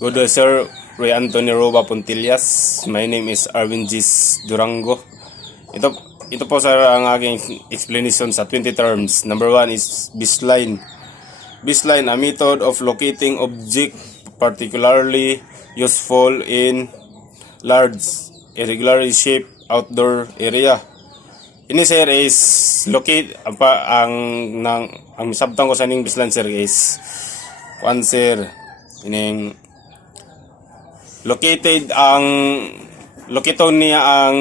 Good day, sir. Ray Anthony Roba Puntillas. My name is Arvin Gis Durango. Ito po sir ang aking explanation sa 20 terms. Number 1 is baseline. Baseline, a method of locating object particularly useful in large, irregularly shaped outdoor area. Ini sir is locate ang sabtang ko sa ning baseline sir is one sir ining located niya ang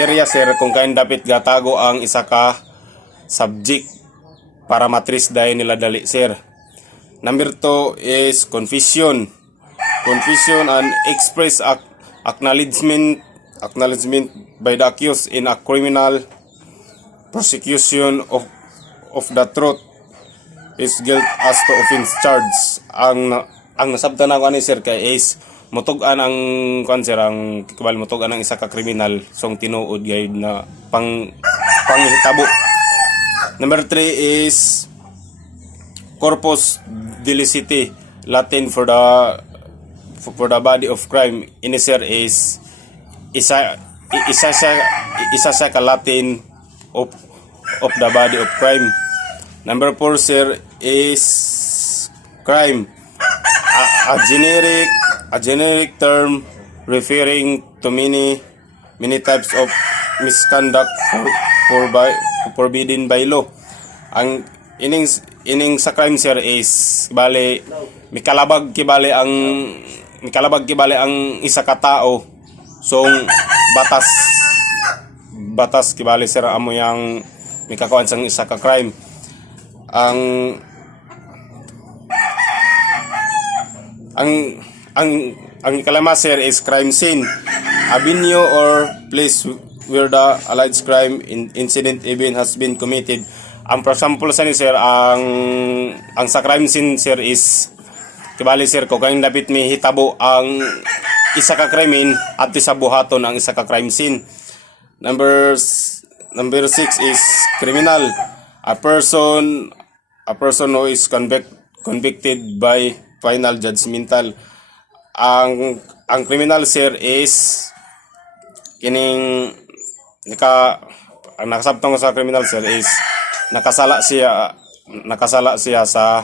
area sir kung kain dapat gatago ang isa ka subject para matris dahil nila dali sir. Number 2 is confession and express acknowledgement by the accused in a criminal prosecution of the truth is guilt as to offense charge. Ang nasabtan ako ni sir kay is mutugan ang kanser ang kibal mutugan ang isa ka kriminal song tinuod gayud na panghitabo. Number 3 is corpus delicti, Latin for the body of crime. Ini sir is isa ka Latin of the body of crime. Number 4 sir is crime, a generic term referring to many types of misconduct forbidden by law. Ang ining sa crime sir is bale mikalabag kibale ang isa ka tao song batas kibale sir amo yang mikakuan sang isa ka crime. Ang ikalama sir is crime scene, a venue or place where the alleged crime incident event has been committed. Ang for example sa ni sir ang sa crime scene sir is kibali sir ko kung dapat may hitabo ang isa ka krimen at sa buhaton ang isa ka crime scene. Number 6 is criminal, a person who is convicted by final judgmental. Ang criminal sir is kining ang nakasabtong sa criminal sir is nakasala siya sa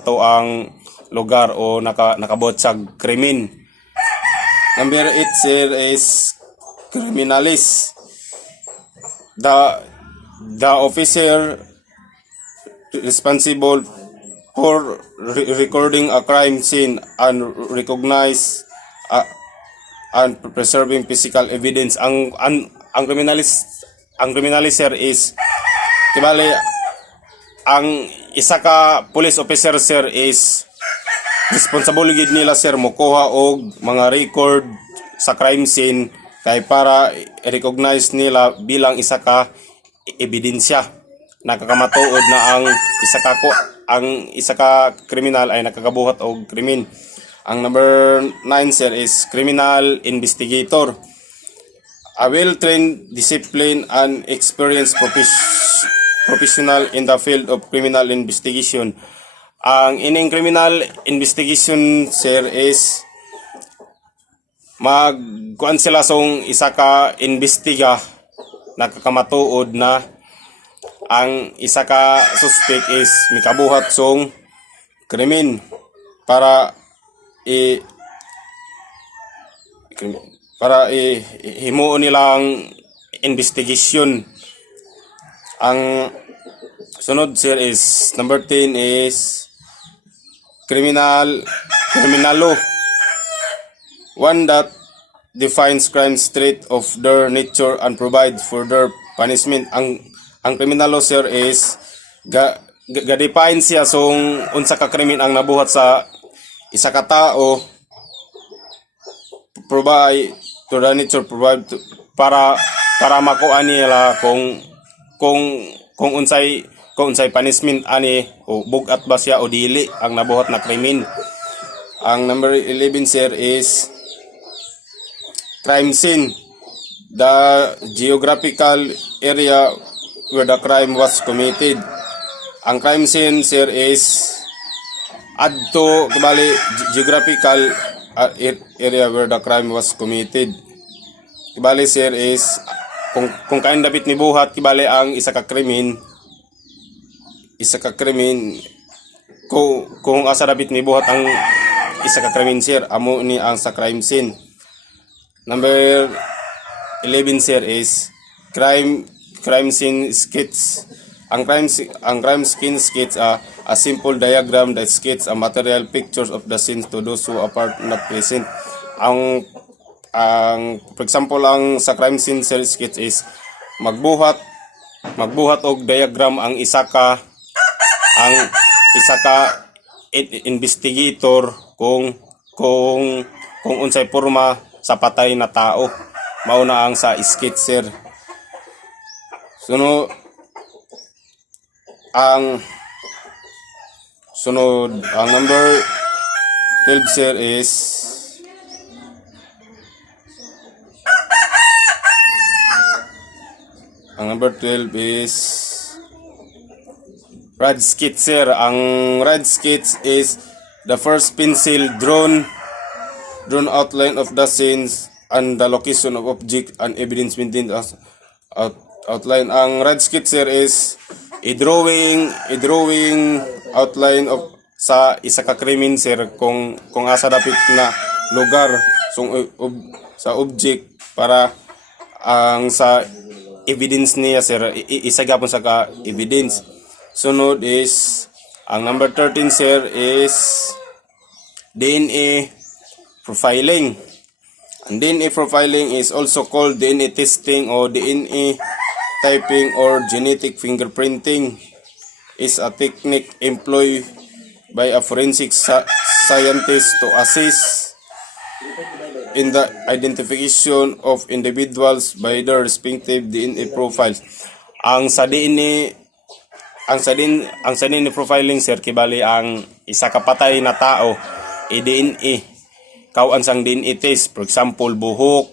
tuang lugar o nakabot sa krimen. Number 8 sir is criminalis, the officer responsible for recording a crime scene and recognize and preserving physical evidence. Ang criminalis sir is kibali ang isa ka police officer sir is responsible gid nila sir mokuha og mga record sa crime scene kay para i-recognize nila bilang isa ka ebidensya. Nakakamatuod na ang isa ka kriminal ay nakakabuhat og krimen. Ang number 9 sir is criminal investigator, a well-trained, disciplined and experienced professional in the field of criminal investigation. Ang ining criminal investigation sir is magkuan sila song isa ka investiga nakakamatuod na ang isa ka suspect is mikabuhat song krimen para himuon nila ang investigation. Ang sunod sir is number 10 is criminal law, one that defines crime straight of their nature and provides for their punishment. Ang criminal law sir is ga-define siya sung unsa ka krimen ang nabuhat sa isa ka tao, provide to the nature, provide para makuha nila kung unsay punishment ani o bugat ba siya o dili ang nabuhat na krimen. Ang number 11 sir is crime scene, the geographical area where the crime was committed. Ang crime scene sir is adto kibali geographical area where the crime was committed. Kibali sir is kung kain dapat ni buhat kibali ang isa ka krimen kung asa dapat ni buhat ang isa ka krimen sir amo ni ang sa crime scene. Number 11 sir is crime scene skits. Ang crime scene skits a simple diagram that skits a material pictures of the scenes to those who are not present. Ang for example ang sa crime scene skits is magbuhat og diagram ang isa ka investigator kung unsay porma sa patay na tao. Mao na ang sa skits sir. Sunod ang number 12 sir is rad skits sir. Ang rad skits is the first pencil drawn outline of the scenes and the location of object and evidence maintained as outline. Ang rad skits sir is a drawing outline of sa isa ka krimen sir kung asa dapat na lugar sa object para ang sa evidence niya sir isa gapon sa ka evidence. Sunod is ang number 13 sir is DNA profiling. And DNA profiling is also called DNA testing or DNA typing or genetic fingerprinting. Is a technique employed by a forensic scientist to assist in the identification of individuals by their respective DNA profiles. Ang sa DNA profiling sir kibali ang isa ka patay na tao i-DNA kauan sang DNA test, for example buhok,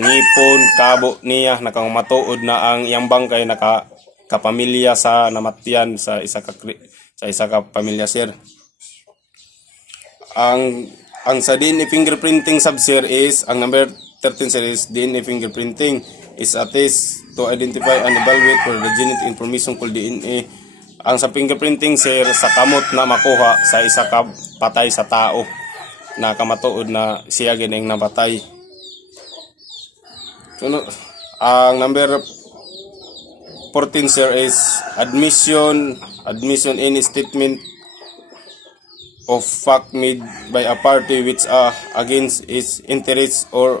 ngipon, kabo niya nakamatuod na ang iyang bangkay kapamilya sa namatyan sa isa ka pamilya sir. Ang sa DNA fingerprinting sub sir is ang number 13 sir is DNA fingerprinting is a test to identify and evaluate for the genetic information called DNA. Ang sa fingerprinting sir sa kamot na makuha sa isa ka patay sa tao na kamatuod na siya gining namatay. Ang number 14 sir is admission any statement of fact made by a party which against its interests or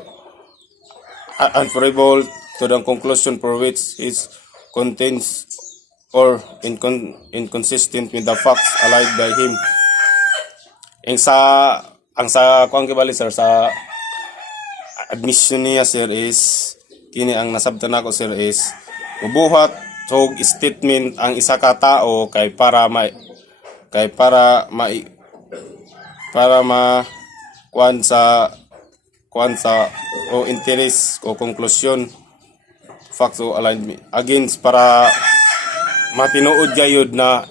unfavorable to the conclusion for which is contains or inconsistent with the facts alleged by him. Ang sa kuang kibali sir sa admission niya sir is kini ang nasabtan ako sir is ubuhat og statement ang isa ka tao para kuan sa o interest o conclusion facts o alignment against para matinuod gayud na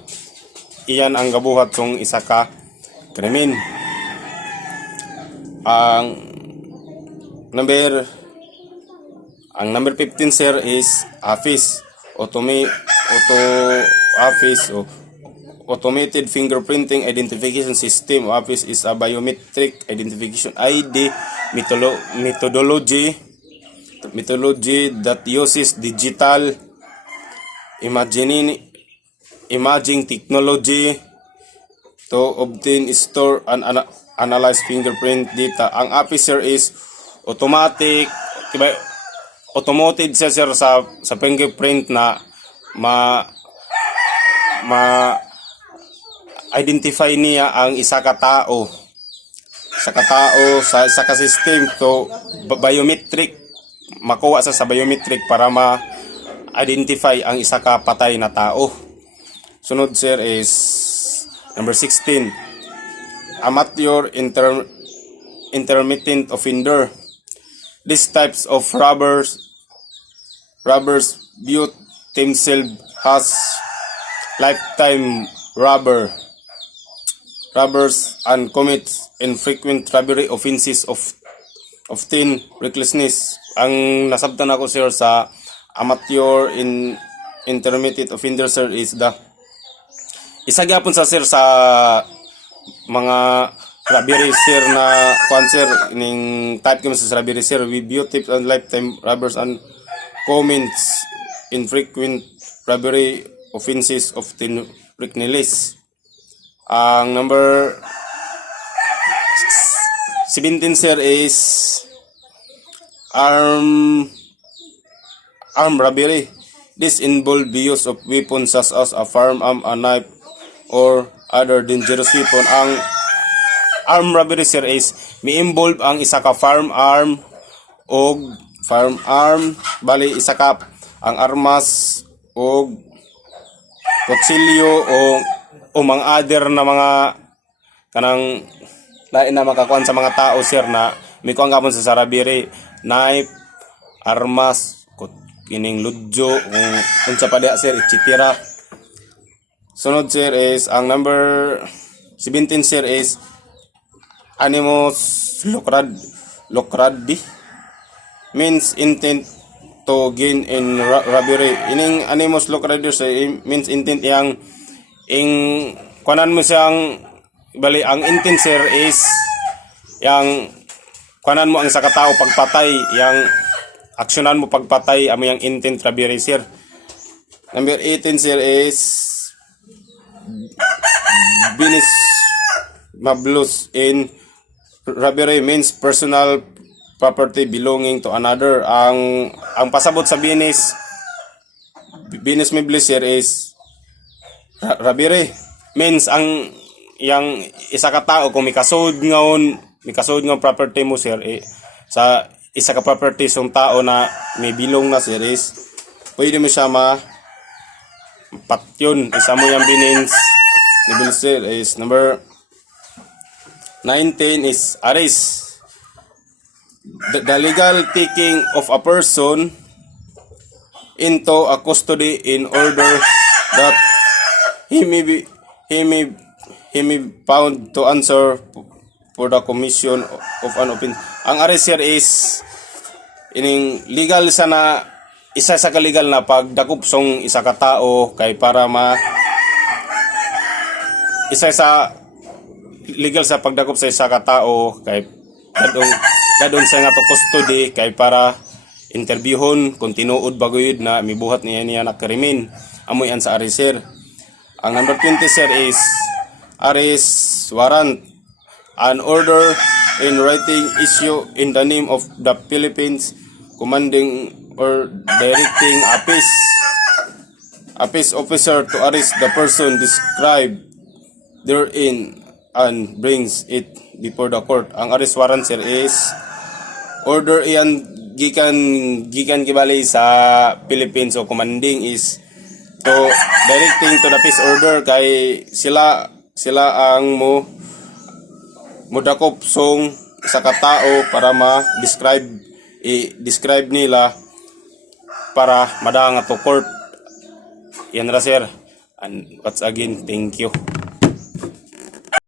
iyan ang gabuhat song isa ka krimen. Ang number 15 sir is automated fingerprinting identification system. AFIS is a biometric identification ID methodology that uses digital imaging technology to obtain, store, and analyze fingerprint data. Ang AFIS sir is automated siya sir sa fingerprint na identify niya ang isa ka tao sa isa ka system to biometric makuha sa biometric para ma-identify ang isa ka patay na tao. Sunod sir is number 16 amateur intermittent offender. These types of robbers view themselves as lifetime robber robbers and commits infrequent robbery offenses of 10 recklessness. Ang nasabtan ako sir sa amateur intermediate offender sir is the isa gyapon sa sir sa mga robbery sir na kwan sir ning type ko sa robbery sir with beauty and lifetime robbers and commits infrequent robbery offenses of 10 recklessness. Ang number 17 sir is armed robbery. This involves the use of weapons such as a firearm, a knife, or other dangerous weapon. Ang armed robbery sir is may involve ang isa ka firearm bali isa ka ang armas o kutsilyo o mga other na mga kanang lain na makakuan sa mga tao sir na may kuan gapon sa robbery, knife, armas, kining ludyo, kung unsa pa diha sir, etc. Sunod sir is ang number 17 sir is animus lucradi means intent to gain in robbery. Ining animus lucradi sir means intent yang kuanan mo siyang bali ang intent sir is yang kuanan mo ang sa katao pagpatay, yang aksyonan mo pagpatay amo yang intent robbery sir. Number 18 sir is binis mablus in robbery means personal property belonging to another. Ang pasabot sa binis mablus sir is robbery means ang yang isa ka tao kung may kasud ngaon property mo sir sa isa ka property song tao na may bilong na sir is pwede mo siya patyon. Isa mo yung binins ni bill sir is number 19 is arrest. The legal taking of a person into a custody in order that he may be found to answer for the commission of an offense. Ang arrest sir is ining legal sana isa sa kalegal na pagdakop song isa ka tao kay para isa sa legal sa pagdakop sa isa ka tao kay kadong sa nga to custody kay para interviewon kung tinuod bagoyod na mibuhat niya na krimen. Amoy an sa arrest sir. Ang number 20 sir is arrest warrant, an order in writing issue in the name of the Philippines commanding or directing a peace officer to arrest the person described therein and brings it before the court. Ang arrest warrant sir is order iyan gikan kibali sa Philippines o commanding is to directing to the peace order kay sila ang mudakop song sa katao para describe nila para madanga to court. Yan ra sir. And once again, thank you.